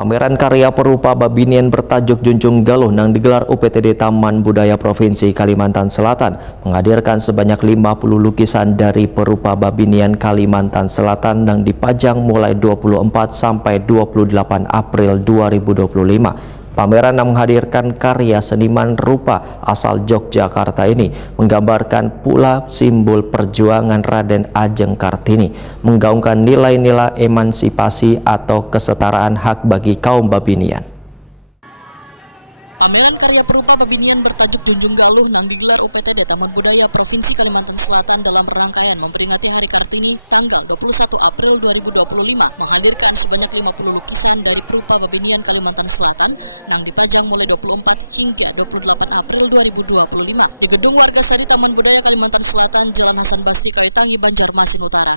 Pameran karya perupa Babinian bertajuk Junjung Galuh yang digelar UPTD Taman Budaya Provinsi Kalimantan Selatan menghadirkan sebanyak 50 lukisan dari perupa Babinian Kalimantan Selatan yang dipajang mulai 24 sampai 28 April 2025. Pameran yang menghadirkan karya seniman rupa asal Yogyakarta ini menggambarkan pula simbol perjuangan Raden Ajeng Kartini, menggaungkan nilai-nilai emansipasi atau kesetaraan hak bagi kaum Babinian. Pameran karya perupa Babinian bertajuk Junjung Galuh yang digelar UPTD Taman Budaya Provinsi Kalimantan Selatan dalam rangkaian memperingati Hari Kartini tanggal 21 April 2025 menghadirkan sebanyak 50 lukisan dari perupa Babinian Kalimantan Selatan yang dipajang mulai 24 hingga 28 April 2025 di Gedung Wargasari Taman Budaya Kalimantan Selatan, Jalan Hasan Basri, Kaitangi, Banjarmasin Utara.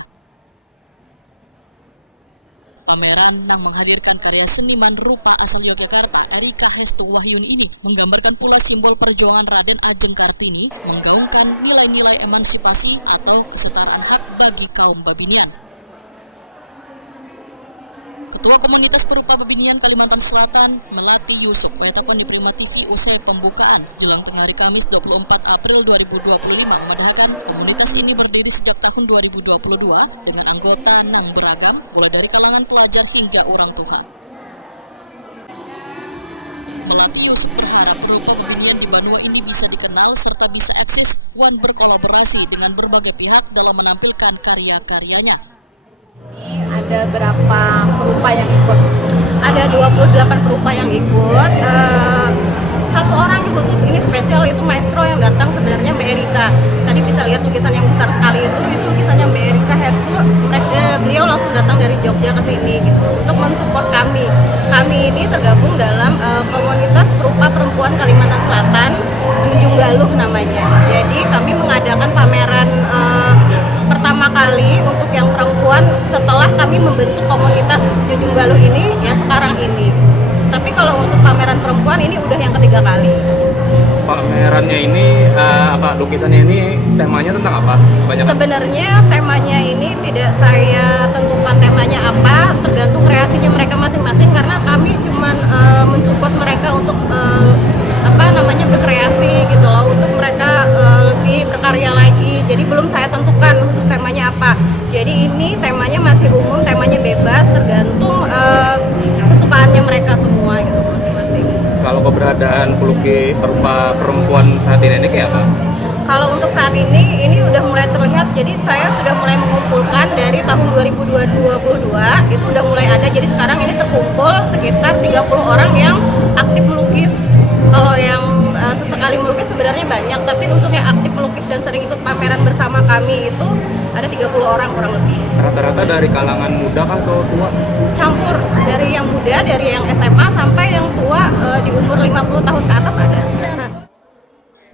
Pameran yang menghadirkan karya seniman rupa asal Yogyakarta, Erika Hestu Wahyun ini menggambarkan pula simbol perjuangan Raden Ajeng Kartini, menggaungkan nilai-nilai emansipasi atau kesetaraan hak bagi kaum Babinian. Ketua Komunitas Perupa Babinian Kalimantan Selatan, Melati Yusuf, menyatakan diterima TV usia pembukaan jelang hari Kamis 24 April 2025, mengatakan komunitas ini berdiri sejak tahun 2022 dengan anggota non beragam, mulai dari kalangan pelajar hingga orang tua. Melati Yusuf mengaku Babinian di Banua ini bisa dikenal serta bisa akses dan berkolaborasi dengan berbagai pihak dalam menampilkan karya-karyanya. Ada berapa perupa yang ikut? Ada 28 perupa yang ikut. Satu orang khusus ini spesial, itu maestro yang datang sebenarnya Mbak Erika. Tadi bisa lihat lukisan yang besar sekali itu lukisannya Mbak Erika Hestu. Beliau langsung datang dari Jogja ke sini gitu untuk mensupport kami. Kami ini tergabung dalam komunitas perupa perempuan Kalimantan Selatan, Junjung Galuh namanya. Jadi kami mengadakan pameran pertama kali untuk yang perempuan setelah kami membentuk komunitas Junjung Galuh ini ya sekarang ini. Tapi kalau untuk pameran perempuan ini udah yang ketiga kali. Pamerannya ini lukisannya ini temanya tentang apa? Sebenarnya temanya ini tidak saya tentukan temanya apa, tergantung kreasinya mereka masing-masing karena kami cuman mensupport mereka untuk berkreasi gitu loh, untuk mereka lebih berkarya lagi. Jadi belum saya tentukan khusus temanya apa. Jadi ini temanya masih umum, temanya bebas, tergantung kesukaannya mereka semua gitu masing-masing. Kalau keberadaan pelukis perupa perempuan saat ini kayak apa? Kalau untuk saat ini udah mulai terlihat. Jadi saya sudah mulai mengumpulkan dari tahun 2022 itu udah mulai ada. Jadi sekarang ini terkumpul sekitar 30 orang yang aktif melukis. Kalau yang sesekali melukis sebenarnya banyak, tapi untuk yang aktif melukis dan sering ikut pameran bersama kami itu ada 30 orang kurang lebih. Rata-rata dari kalangan muda kah atau tua? Campur, dari yang muda, dari yang SMA sampai yang tua di umur 50 tahun ke atas ada.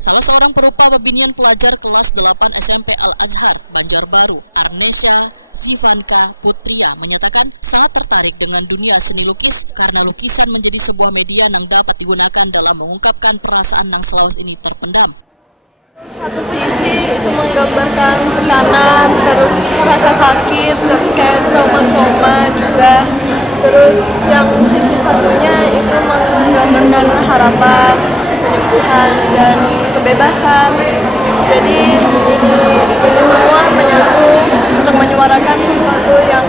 Salah seorang perupa Babinian pelajar kelas 8 SMP Al-Azhar, Banjarbaru, Arnesha Sivanta Putria menyatakan sangat tertarik dengan dunia seni lukis karena lukisan menjadi sebuah media yang dapat digunakan dalam mengungkapkan perasaan yang selama ini terpendam. Satu sisi itu menggambarkan tekanan, terus rasa sakit, terus kayak trauma-trauma juga. Terus yang sisi satunya itu menggambarkan harapan, penyembuhan, dan kebebasan. Jadi ini semua menyatu untuk menyuarakan sesuatu yang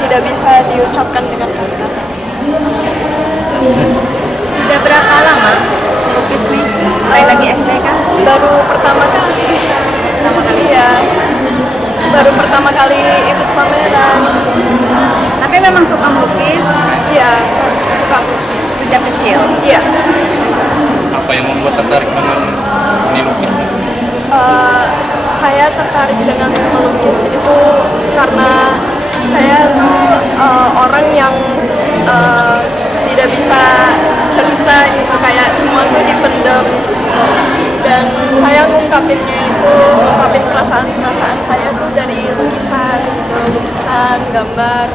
tidak bisa diucapkan dengan kata-kata. Sudah berapa lama melukis nih? Mulai lagi SD kan? Baru pertama kali. Iya. Baru pertama kali ikut pameran. Tapi memang suka melukis? Iya, suka melukis. Sejak kecil? Iya. Apa yang membuat tertarik dengan seni lukis? Saya tertarik dengan melukis itu karena saya tuh orang yang tidak bisa cerita gitu, kayak semua tuh dipendam gitu. Dan saya ngungkapin perasaan saya tuh dari lukisan gitu, lukisan, gambar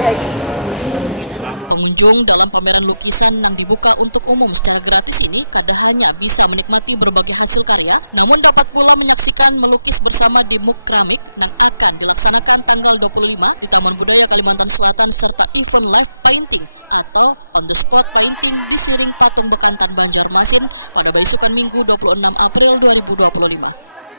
kayak gitu. Gedung dalam pameran lukisan yang dibuka untuk umum secara gratis ini tidak hanya bisa menikmati berbagai hasil karya, namun dapat pula menyaksikan melukis bersama di MUK Keramik yang akan dilaksanakan tanggal 25 di Taman Budaya Kalimantan Selatan serta event live painting atau on the spot painting di Siring Patung Bekantan Banjarmasin pada besokan Minggu 26 April 2025.